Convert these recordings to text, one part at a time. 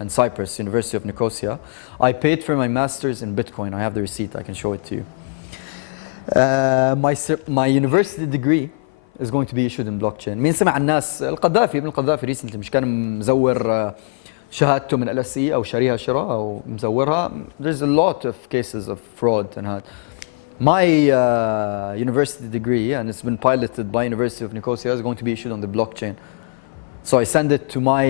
in Cyprus, University of Nicosia. I paid for my master's in Bitcoin. I have the receipt. I can show it to you. My university degree is going to be issued in blockchain. مين سمع الناس القذافي ابن القذافي recently مش كان مزور شهادته من LSE أو شاريها شراء أو مزورها. There's a lot of cases of fraud and that. My university degree, and it's been piloted by University of Nicosia, is going to be issued on the blockchain. So I send it to my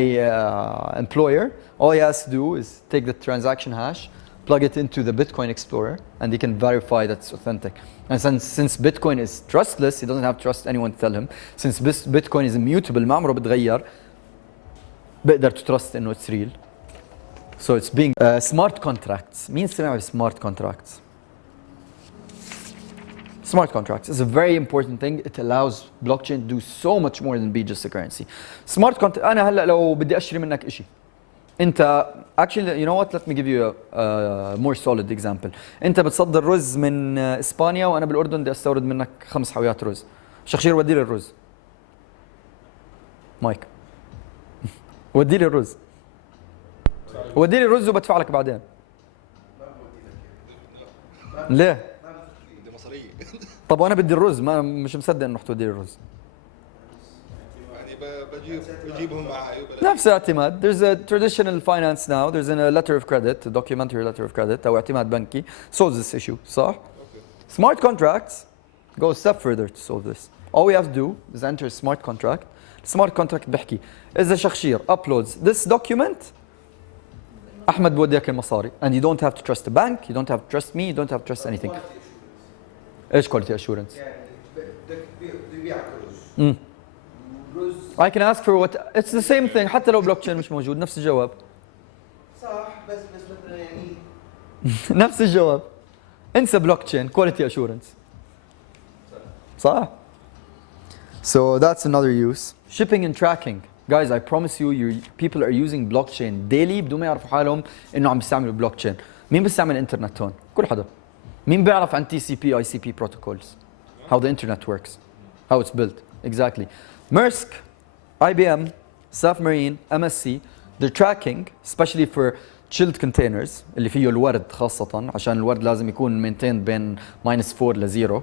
employer. All he has to do is take the transaction hash, plug it into the Bitcoin Explorer, and he can verify that it's authentic. And since Bitcoin is trustless, he doesn't have to trust anyone to tell him. Since Bitcoin is immutable, ما عمره بتغير, بقدر to trust إنه it's real. So it's being smart contracts. مين سمع smart contracts? Smart contracts is a very important thing. It allows blockchain to do so much more than be just a currency. Smart contract. أنا هلا لو بدي أشتري منك إشي. أنت actually, you know what? Let me give you a more solid example. أنت بتصدر رز من إسبانيا وأنا بالأردن بدي أستورد منك 5 حاويات رز. شخشير ودي لي الرز. مايك. ودي لي الرز. ودي لي الرز وبدفع لك بعدين. ليه؟ طب وانا بدي الرز ما مش مصدق انه رح تودي لي الرز. يعني بجيبهم معي نفس الاعتماد. There's a traditional finance now. There's a letter of credit, a documentary letter of credit او اعتماد بنكي solves this issue. صح؟ Okay. Smart contracts go a step further to solve this. All we have to do is enter a smart contract. Smart contract بحكي إذا شخشير uploads this document أحمد بودي لك المصاري and you don't have to trust the bank, you don't have to trust me, you don't have to trust anything. ايش quality assurance؟ يعني بدك تبيع رز. I can ask for what it's the same thing حتى لو بلوك تشين مش موجود نفس الجواب. صح بس مثلا يعني نفس الجواب. انسى بلوك تشين quality assurance. صح. So that's another use. Shipping and tracking. Guys, I promise you, people are using blockchain daily بدون ما يعرفوا حالهم إنه عم بيستعملوا blockchain. مين بيستعمل الإنترنت هون؟ كل حدا. مين بيعرف عن TCP ICP protocols? How the internet works, how it's built. Exactly. Maersk, IBM, Submarine, MSC, they're tracking, especially for chilled containers اللي فيه الورد خاصة عشان الورد لازم يكون maintained بين -4 ل 0.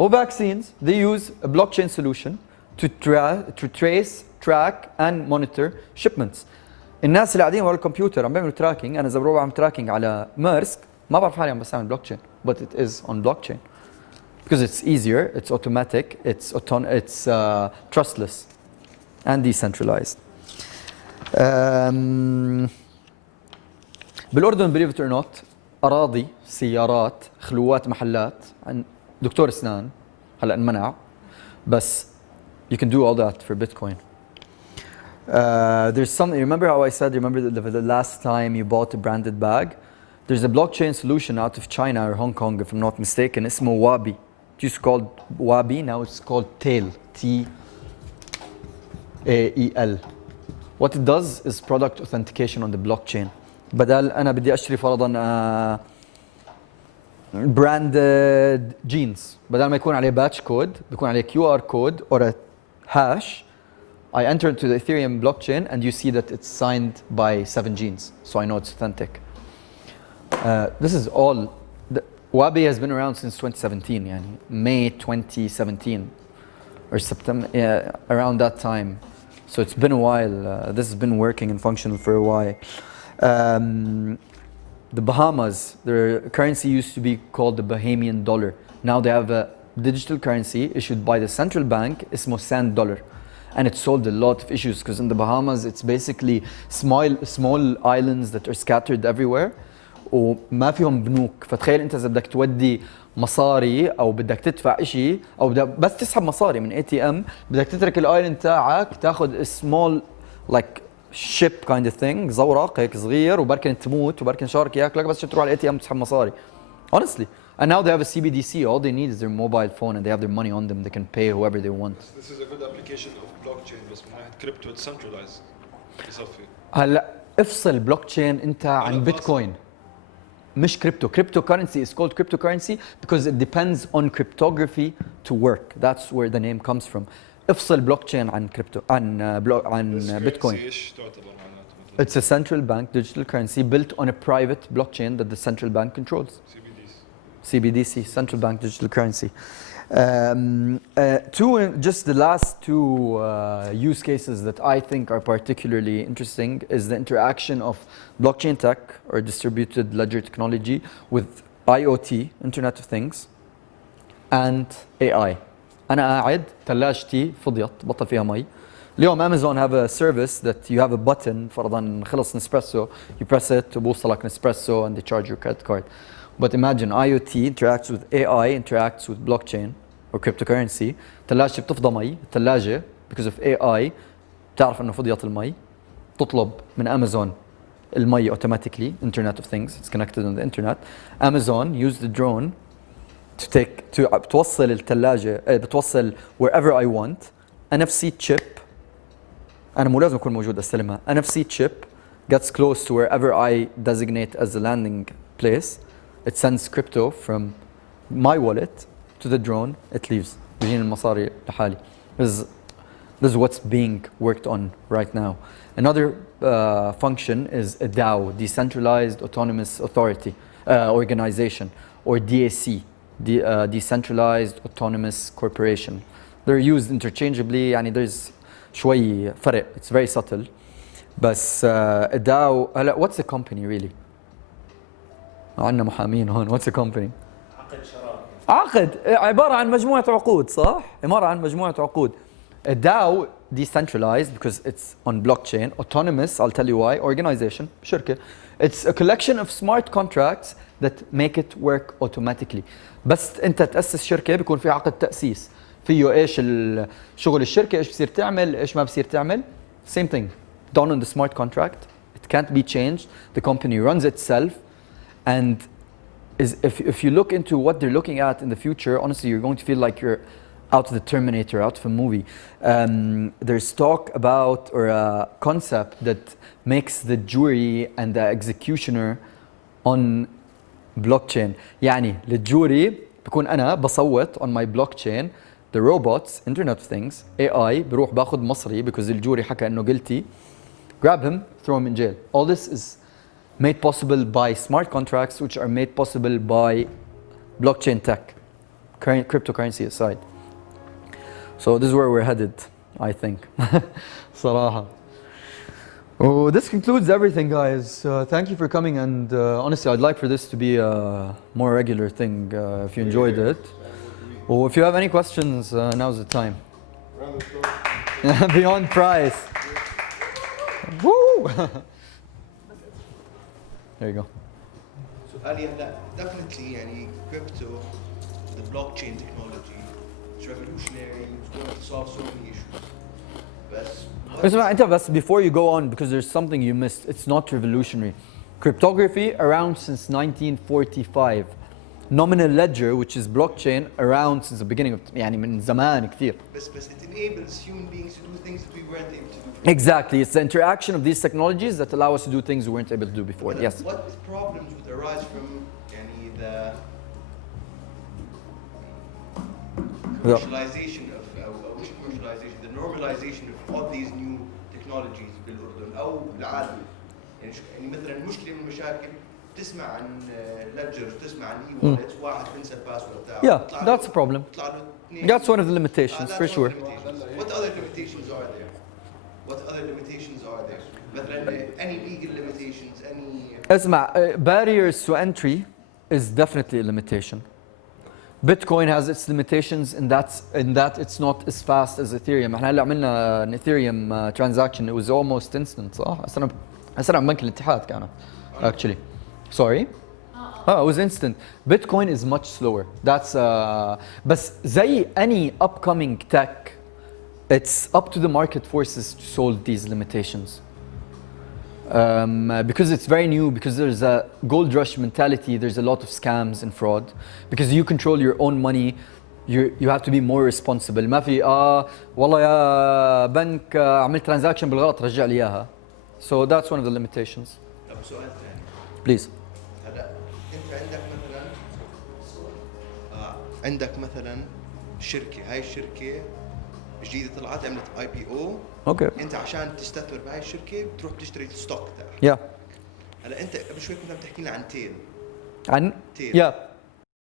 Vaccines, they use a blockchain solution to trace, track and monitor shipments. الناس اللي قاعدين ورا الكمبيوتر عم بيعملوا tracking. أنا إذا بروح عم tracking على ميرسك ما بعرف حالي عم بستعمل blockchain, but it is on blockchain because it's easier, it's automatic, it's trustless and decentralized. بالأردن believe it or not أراضي, سيارات, خلوات, محلات عن دكتور أسنان هلا انمنع بس you can do all that for Bitcoin. There's something, remember how I said, remember the last time you bought a branded bag? There's a blockchain solution out of China or Hong Kong, if I'm not mistaken. It's Wabi. It used to be called Wabi, now it's called Tail. T-A-E-L. What it does is product authentication on the blockchain. بدل أنا بدي أشتري فرضاً branded jeans. بدل ما يكون عليه batch code, بيكون عليه QR code or a hash. I enter into the Ethereum blockchain and you see that it's signed by 7 genes. So I know it's authentic. This is all. Wabi has been around since 2017, يعني May 2017 or September, yeah, around that time. So it's been a while. This has been working and functional for a while. The Bahamas, their currency used to be called the Bahamian dollar. Now they have a digital currency issued by the central bank, اسمه Sand Dollar. And it solved a lot of issues because in the Bahamas it's basically small islands that are scattered everywhere. وما فيهم بنوك. فتخيل انت اذا بدك تودي مصاري او بدك تدفع شيء او بدك بس تسحب مصاري من ATM بدك تترك الايلاند تاعك تاخذ small like ship kind of thing زورق هيك صغير وبركن تموت وبركن شارك ياكلك بس تروح على ATM تسحب مصاري. Honestly. And now they have a CBDC. All they need is their mobile phone and they have their money on them. They can pay whoever they want. This is a good application of blockchain بس من ناحية crypto it's centralized. بصفي. هلا افصل بلوكتشين انت عن بيتكوين. مش cryptocurrency is called cryptocurrency because it depends on cryptography to work. That's where the name comes from. افصل بلوكتشين عن بيتكوين. ايش تعتبر معناته It's a central bank digital currency built on a private blockchain that the central bank controls. CBDC, central bank digital currency. Just the last two use cases that I think are particularly interesting is the interaction of blockchain tech or distributed ledger technology with IoT, Internet of Things, and AI. أنا قاعد ثلاجتي فضيت بطل فيها مي. اليوم Amazon have a service that you have a button فرضاً خلص نسبرسو, you press it وبوصلك نسبرسو and they charge your credit card. But imagine IoT interacts with AI, interacts with blockchain or cryptocurrency. ثلاجتي بتفضى مي، الثلاجة because of AI بتعرف انه فضيت المي، تطلب من Amazon المي automatically, Internet of Things, it's connected on the internet. Amazon used the drone to بتوصل الثلاجة بتوصل wherever I want NFC chip. أنا مو لازم أكون موجود أستلمها. NFC chip gets close to wherever I designate as the landing place. It sends crypto from my wallet to the drone. It leaves. بيجيني المصاري لحالي. This is what's being worked on right now. Another function is a DAO, Decentralized Autonomous Authority Organization, or DAC, Decentralized Autonomous Corporation. They're used interchangeably. يعني there's شوي فرق. It's very subtle. بس a DAO هلا what's a company really؟ عندنا محامين هون. What's a company؟ عقد شراكة. عقد عبارة عن مجموعة عقود صح؟ عبارة عن مجموعة عقود. A DAO decentralized because it's on blockchain, autonomous, I'll tell you why, organization, شركة. It's a collection of smart contracts that make it work automatically. بس انت تأسس شركة بيكون في عقد تأسيس. فيه ايش شغل الشركة، ايش بصير تعمل، ايش ما بصير تعمل. Same thing. Done on the smart contract. It can't be changed. The company runs itself. And if you look into what they're looking at in the future, honestly, you're going to feel like you're out of the Terminator, out of a movie. There's talk about, or a concept that makes the jury and the executioner on blockchain. يعني للجوري بكون أنا بصوت on my blockchain, the robots, Internet of Things, AI بروح باخذ مصري because الجوري حكى إنه guilty, grab him, throw him in jail. All this is made possible by smart contracts, which are made possible by blockchain tech, cryptocurrency aside. So this is where we're headed, I think. صراحة. Oh, this concludes everything, guys. Thank you for coming, and honestly, I'd like for this to be a more regular thing. If you enjoyed it, or if you have any questions, now's the time. Beyond price. Woo! There you go. سؤالي هلا definitely يعني crypto, the blockchain technology, it's revolutionary. It's going to solve so many issues. بس before you go on, because there's something you missed. It's not revolutionary. Cryptography around since 1945. Nominal ledger, which is blockchain, around since the beginning of يعني من زمان كثير. But it enables human beings to do things that we weren't able to do. Exactly, it's the interaction of these technologies that allow us to do things we weren't able to do before. Yes. What problems would arise from the commercialization of the normalization of all these new technologies بالأردن أو بالعالم؟ يعني مثلا مشكلة من المشاكل تسمع عن ليدجر، تسمع عن e-wallet، واحد بنسى الباسورد تاعه. Yeah, that's a problem. That's one of the limitations for sure. What other limitations are there? مثلا any legal limitations, any اسمع, barriers to entry is definitely a limitation. Bitcoin has its limitations in that it's not as fast as Ethereum. احنا هلا عملنا an Ethereum transaction, it was almost instant صح؟ أسرع من بنك الاتحاد كانت actually. Sorry? Oh, it was instant. Bitcoin is much slower. That's بس زي any upcoming tech, it's up to the market forces to solve these limitations. Because it's very new, because there's a gold rush mentality, there's a lot of scams and fraud. Because you control your own money, you have to be more responsible. ما في والله يا بنك عملت transaction بالغلط رجع لي إياها. So that's one of the limitations. طب سؤال ثاني. Please. هلا أنت عندك مثلا شركة، هاي الشركة جديده طلعت عملت IPO. اوكي انت عشان تستثمر بهاي الشركه بتروح تشتري الستوك تاعها. يا هلا انت قبل شوي كنت عم تحكي لنا عن تيل. عن تيل. يا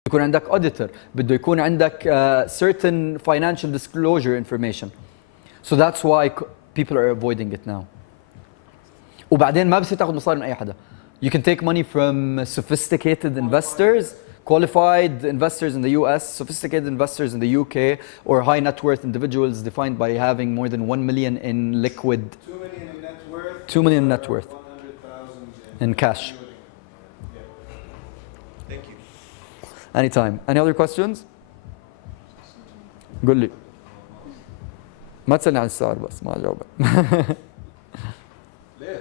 يكون عندك auditor بده يكون عندك certain financial disclosure information. So that's why people are avoiding it now. وبعدين ما بصير تاخذ مصاري من اي حدا. You can take money from sophisticated investors, qualified investors in the US, sophisticated investors in the UK, or high net worth individuals defined by having more than 1 million in liquid. 2 million in net worth. 2 million net worth. 100,000 In cash. Thank you. Anytime. Any other questions? قول لي. ما تسألني عن السعر بس ما أجاوبك. ليش؟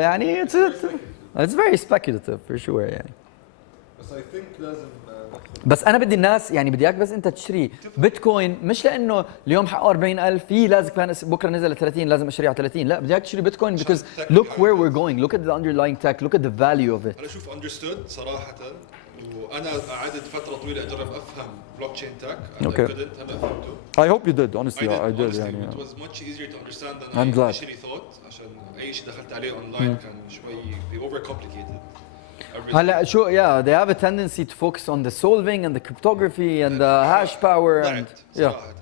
يعني it's very speculative for sure يعني. بس I think لازم بس انا بدي الناس يعني بدي اياك بس انت تشتري بيتكوين مش لانه اليوم حقه 40,000 في لازم كمان بكره نزل ل 30 لازم اشتري على 30 لا بدي اياك تشتري بيتكوين because look where we're going look at the underlying tech look at the value of it. انا شوف understood صراحه وانا قعدت فتره طويله اجرب افهم بلوك تشين تك Okay. هلا فهمته. I hope you did honestly I did honestly, يعني. it was much easier to understand than I'm I glad. initially thought عشان اي شيء دخلت عليه اونلاين كان شوي over complicated. هلا شو yeah they have a tendency to focus on the solving and the cryptography and the hash power and ضعت yeah. صراحه.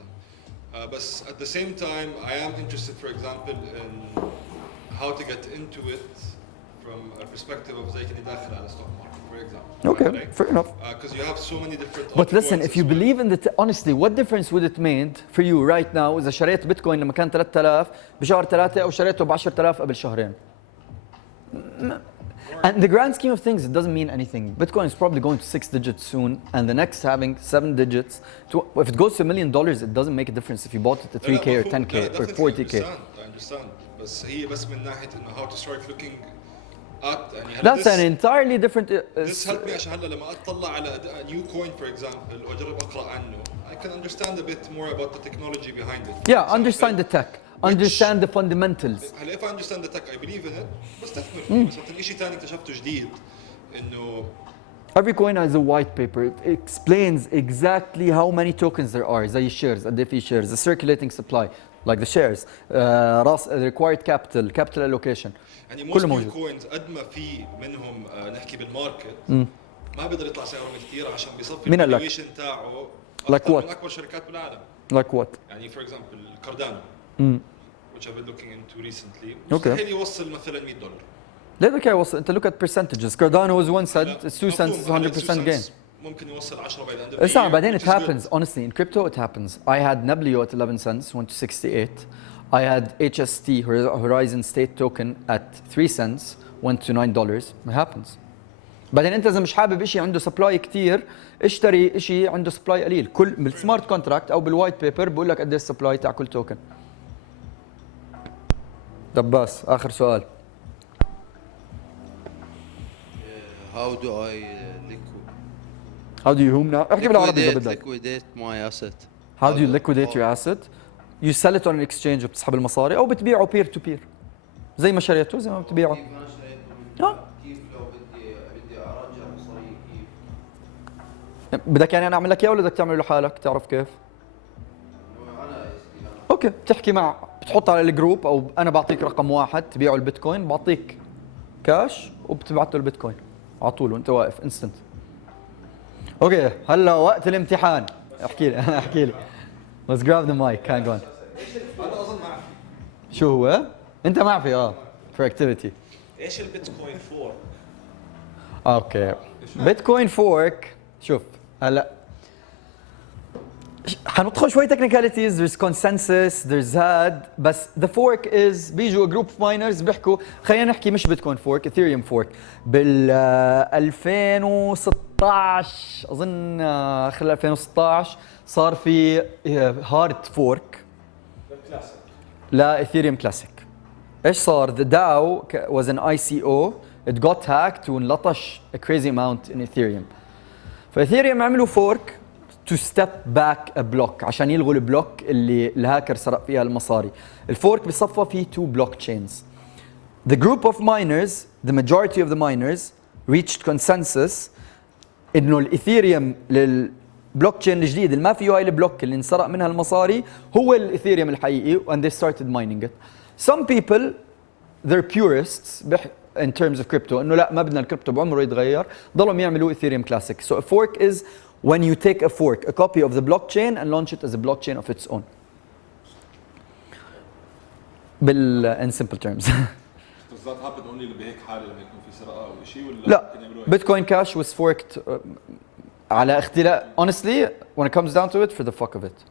بس at the same time I am interested for example in how to get into it from a perspective of زي كني داخل على stock market for example. Okay, fair enough. Because you have so many different But listen, altcoins if you as well. believe in the honestly, what difference would it made for you right now إذا شريت بيتكوين لما كان 3000 بشهر 3 أو شريته ب 10,000 قبل شهرين؟ And in the grand scheme of things, it doesn't mean anything. Bitcoin is probably going to 6 digits soon, and the next having 7 digits. If it goes to $1 million, it doesn't make a difference if you bought it at 3K or 10K or 40K. I understand. بس هي بس من ناحية إنه how to start looking at يعني That's an entirely different. This helped me عشان هلا لما أطلع على a new coin for example وأجرب أقرأ عنه I can understand a bit more about the technology behind it. Yeah, understand the tech, understand the fundamentals. هلا if I understand the tech I believe in it بستثمر فيه بس مثلا شيء ثاني اكتشفته جديد إنه Every coin has a white paper. It explains exactly how many tokens there are. زي shares, قد في shares, the circulating supply, like the shares, راس required capital allocation. يعني كله most موجود. new coins قد ما في منهم نحكي بالماركت ما بيقدر يطلع سعرهم كثير عشان بيصفي مين قال لك؟ الفالويشن تاعه Like أكثر what? من اكبر شركات بالعالم. Like what? يعني for example كاردانو which I've been looking into recently Okay. مستحيل يوصل مثلا $100. لا بدك يوصل انت look at percentages. Cardano is 1 cent, it's 2 cents, it's 100% gain. ممكن يوصل 10 by the end of the اسمع year, بعدين which it is good. happens honestly in crypto it happens. I had Neblio at 11 cents went to 68. I had HST Horizon State token at 3 cents went to $9. It happens. بعدين انت اذا مش حابب شيء عنده سبلاي كثير اشتري شيء عنده سبلاي قليل. كل بالسمارت كونتراكت او بالوايت بيبر بقول لك قد ايش السبلاي تاع كل توكن. دباس اخر سؤال. How do I How do you whom now؟ احكي بالعربي اذا بدك. liquidate my asset? How do you liquidate your asset? You sell it on an exchange وبتسحب المصاري او بتبيعه بير تو بير. زي ما شريته زي ما بتبيعه. كيف انا شريته؟ كيف لو بدي ارجع مصاري كيف؟ بدك يعني انا اعمل لك اياه ولا بدك تعمله لحالك تعرف كيف؟ انا اوكي بتحكي مع بتحط على الجروب او انا بعطيك رقم واحد تبيعه البيتكوين بعطيك كاش وبتبعت له البيتكوين على طول وانت واقف انستنت. اوكي هلا وقت الامتحان احكي لي احكي لي. Let's grab the mic hang on. انا اظن ما اعرف شو هو؟ انت ما في for activity. ايش البيتكوين فور؟ اوكي بيتكوين فورك شوف هلا حندخل شوي technicalities there's consensus there's هاد بس the fork is بيجوا جروب اوف ماينرز بيحكوا خلينا نحكي مش بيتكوين فورك اثيريوم فورك بال 2016 اظن خلال 2016 صار في هارد فورك لا اثيريوم كلاسيك. ايش صار؟ The DAO was an ICO it got hacked وانلطش a crazy amount in Ethereum. فاثيريوم عملوا فورك to step back a block عشان يلغوا البلوك اللي الهاكر سرق فيها المصاري. الفورك بصفى فيه two blockchains. The group of miners, the majority of the miners reached consensus انه الاثيريوم بلوك تشين الجديد اللي ما فيه هاي البلوك اللي انسرق منها المصاري هو الايثيريوم الحقيقي and they started mining it. Some people they're purists in terms of crypto انه لا ما بدنا الكريبتو بعمره يتغير ضلهم يعملوا ايثيريوم كلاسيك. So a fork is when you take a fork, a copy of the blockchain and launch it as a blockchain of its own. in simple terms. Does that happen only بهيك حالة لما يكون في سرقة أو شيء ولا لا ممكن يعملوها؟ Bitcoin Cash was forked على اختلاف honestly when it comes down to it for the fuck of it.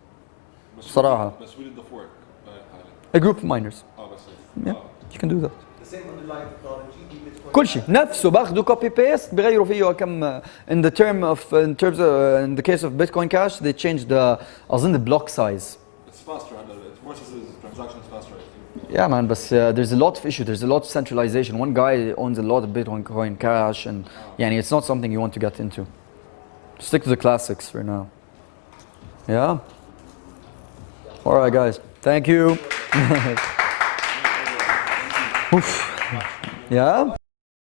صراحة. بس وين the fork بهيك حالة؟ A group of miners. بس Yeah, you can do that. The same underlying technology Bitcoin. كل شيء نفسه باخذوا كوبي بيست بغيروا فيه كم in the term of in the case of Bitcoin Cash they changed the أظن the block size. It's faster هذا it processes transactions faster. Yeah man but there's a lot of issue, there's a lot of centralization. One guy owns a lot of Bitcoin Cash and يعني it's not something you want to get into. Stick to the classics for now. Yeah? Alright guys, thank you. Oof. Yeah?